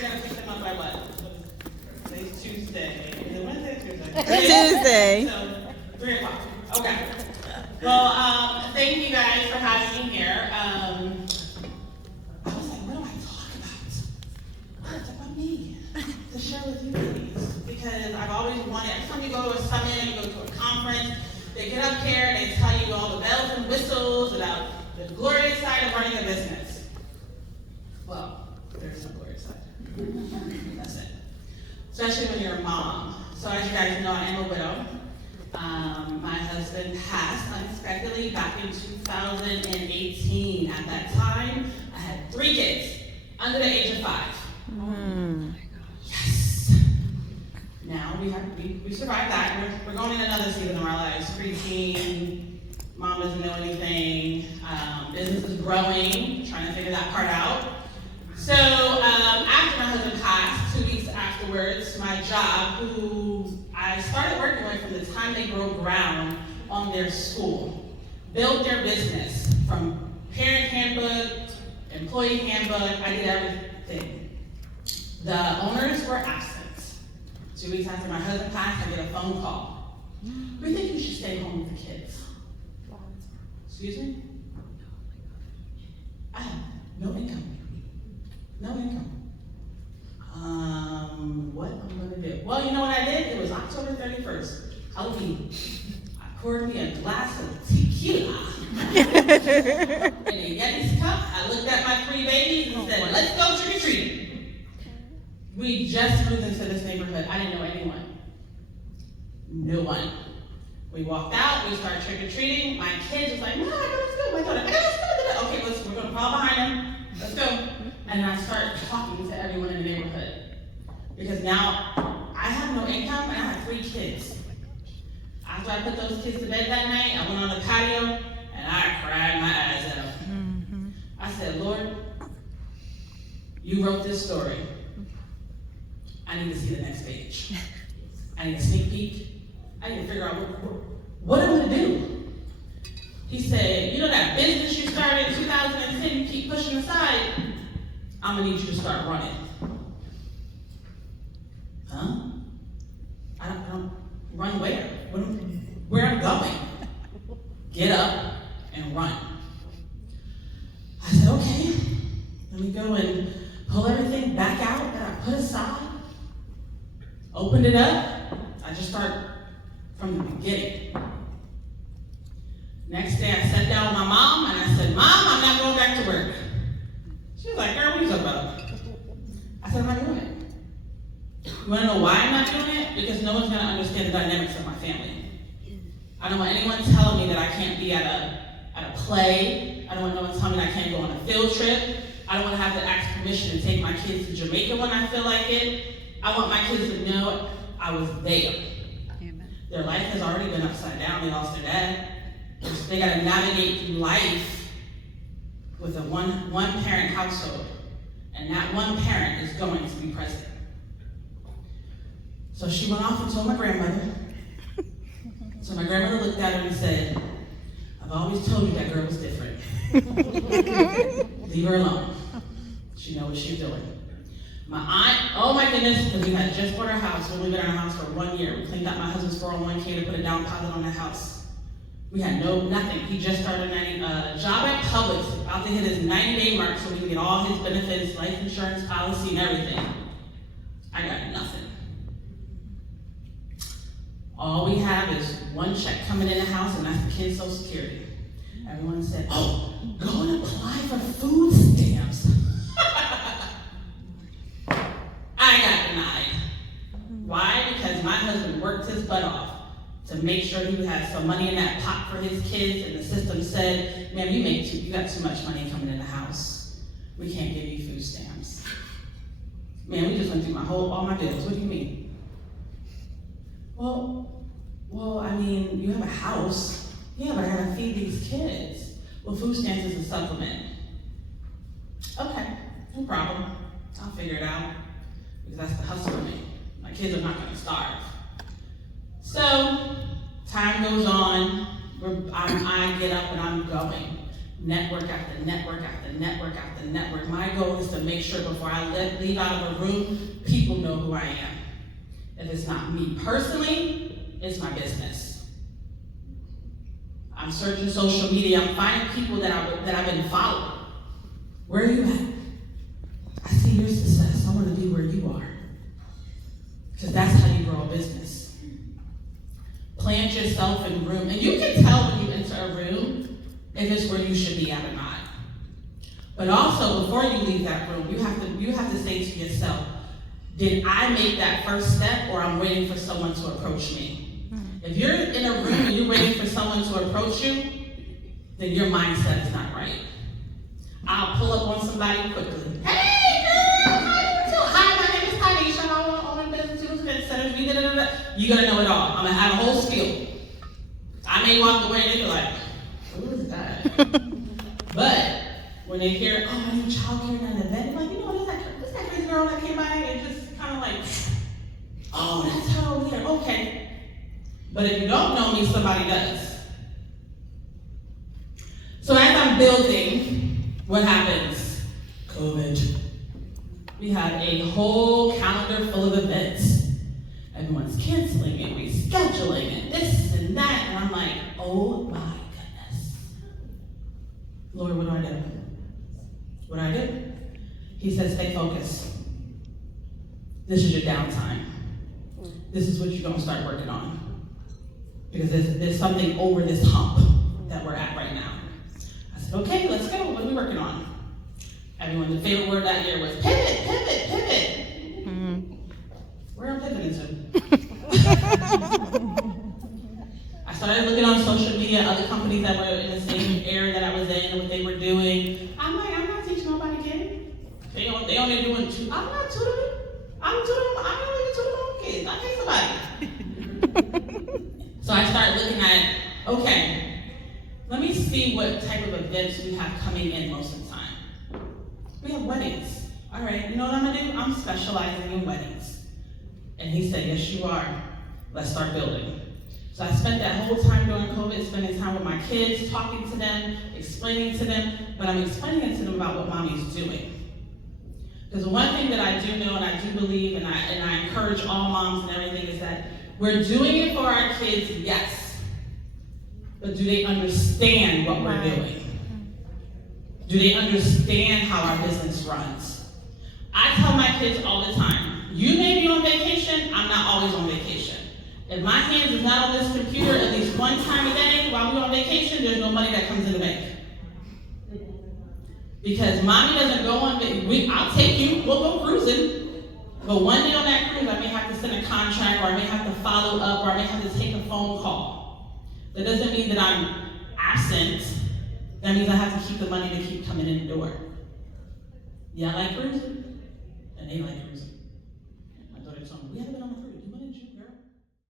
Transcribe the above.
gotta pick them up by what? Today's Tuesday. Is it Wednesday or Tuesday? Tuesday. So, 3 o'clock. Okay. Well, thank you guys for having me here. I was like, what do I talk about? What's about me? To share with you ladies. Because I've always wanted, every time you go to a summit and you go to a conference, they get up here and they tell you all the bells and whistles about the glorious side of running a business. Well, there's no glorious side. That's it. Especially when you're a mom. So as you guys know, I am a widow. My husband passed unexpectedly back in 2018. At that time, I had 3 kids under the age of 5. Yes. Now we survived that. We're going in another season of our lives. Preteen, mom doesn't know anything. Business is growing. Trying to figure that part out. So after my husband passed, 2 weeks afterwards, my job, who I started working with from the time they broke ground on their school, built their business from parent handbook, employee handbook, I did everything. The owners were absent. 2 weeks after my husband passed, I get a phone call. We think you should stay home with the kids. Excuse me? I have no income. No income. What am I gonna do? Well, you know what I did? It was October 31st, Halloween. I poured me a glass of tequila in a Yeti's cup. I looked at my 3 babies and said, let's go trick-or-treating. We just moved into this neighborhood. I didn't know anyone. No one. We walked out, we started trick-or-treating. My kids was like, Mom, let's go. My daughter, let's go. Okay, we're gonna crawl behind them. Let's go. And I started talking to everyone in the neighborhood. Because now I have no income and I have 3 kids. After I put those kids to bed that night, I went on the patio and I cried my eyes out. I said, Lord, you wrote this story. I need to see the next page. I need a sneak peek. I need to figure out what I'm gonna do. He said, you know that business you started in 2010, you keep pushing aside, I'm gonna need you to start running. Huh? I don't run where? Where I'm going? Get up and run. I said, okay, let me go and pull everything back out that I put aside. Opened it up. I just start from the beginning. Next day I sat down with my mom and I said, Mom, I'm not going back to work. She was like, girl, what are you talking about? I said, I'm not doing it. You wanna know why I'm not doing it? Because no one's gonna understand the dynamics of my family. I don't want anyone telling me that I can't be at a play. I don't want no one telling me that I can't go on a field trip. I don't wanna have to ask permission to take my kids to Jamaica when I feel like it. I want my kids to know I was there. Amen. Their life has already been upside down. They lost their dad. They gotta navigate through life with a one-parent household. And that one parent is going to be present. So she went off and told my grandmother. So my grandmother looked at her and said, I've always told you that girl was different. Leave her alone. She knows what she's doing. My aunt, oh my goodness, because we had just bought our house. We've only been in our house for 1 year. We cleaned out my husband's 401k to put a down deposit on the house. We had nothing. He just started a job at Publix, about to hit his 90-day mark so we can get all his benefits, life insurance, policy, and everything. I got nothing. All we have is 1 check coming in the house, and that's the kids' Social Security. Everyone said, oh, go and apply for food stamps. I got denied. Why? Because my husband worked his butt off to make sure he had some money in that pot for his kids, and the system said, ma'am, you got too much money coming in the house. We can't give you food stamps. Man, we just went through all my bills. What do you mean? Well, I mean, you have a house. Yeah, but I gotta feed these kids. Well, food stamps is a supplement. Okay, no problem. I'll figure it out. Because that's the hustle for me. My kids are not gonna starve. So, time goes on. I get up and I'm going. network after network after network after network. My goal is to make sure before I leave out of a room, people know who I am. If it's not me personally, it's my business. I'm searching social media, I'm finding people that I've been following. Where are you at? I see your success, I want to be where you are. Because that's how you grow a business. Plant yourself in a room, and you can tell when you enter a room if it's where you should be at or not. But also, before you leave that room, you have to say to yourself, did I make that first step, or I'm waiting for someone to approach me? If you're in a room and you're waiting for someone to approach you, then your mindset is not right. I'll pull up on somebody quickly. Hey girl, how you doing? Hi, my name is Tyneshia. I own a business, Tootles Event Sitters. You're gonna know it all. I'm gonna have a whole spiel. I may walk away and they be like, who is that? But when they hear, oh, I need childcare at an event, like, you know, what's that crazy girl that came by and just kind of like, oh, that's her over there. Okay. But if you don't know me, somebody does. So as I'm building, what happens? COVID. We have a whole calendar full of events. Everyone's canceling and rescheduling and this and that. And I'm like, oh my goodness. Lord, what do I do? What do I do? He says, stay focused. This is your downtime. This is what you're going to start working on. Because there's something over this hump that we're at right now. I said, okay, let's go. What are we working on? Everyone's favorite word that year was pivot, pivot, pivot. Mm-hmm. Where am I pivoting to? I started looking on social media, other companies that were in the same area that I was in and what they were doing. I'm like, I'm not teaching nobody kids. They only doing two. I'm not tutoring. I don't even tutor my own kids. I pay somebody. So I started looking at, okay, let me see what type of events we have coming in most of the time. We have weddings. All right, you know what I'm gonna do? I'm specializing in weddings. And he said, yes, you are. Let's start building. So I spent that whole time during COVID spending time with my kids, talking to them, explaining to them, but I'm explaining to them about what mommy's doing. Because the one thing that I do know and I do believe and I encourage all moms and everything is that we're doing it for our kids, yes. But do they understand what we're doing? Do they understand how our business runs? I tell my kids all the time, you may be on vacation, I'm not always on vacation. If my hands is not on this computer at least one time a day while we're on vacation, there's no money that comes in the bank. Because mommy doesn't go on vacation. I'll take you, we'll go cruising. But one day on that cruise, I may have to send a contract, or I may have to follow up, or I may have to take a phone call. That doesn't mean that I'm absent. That means I have to keep the money to keep coming in the door. Yeah, I like cruising, and they like cruising. My daughter told me, we have a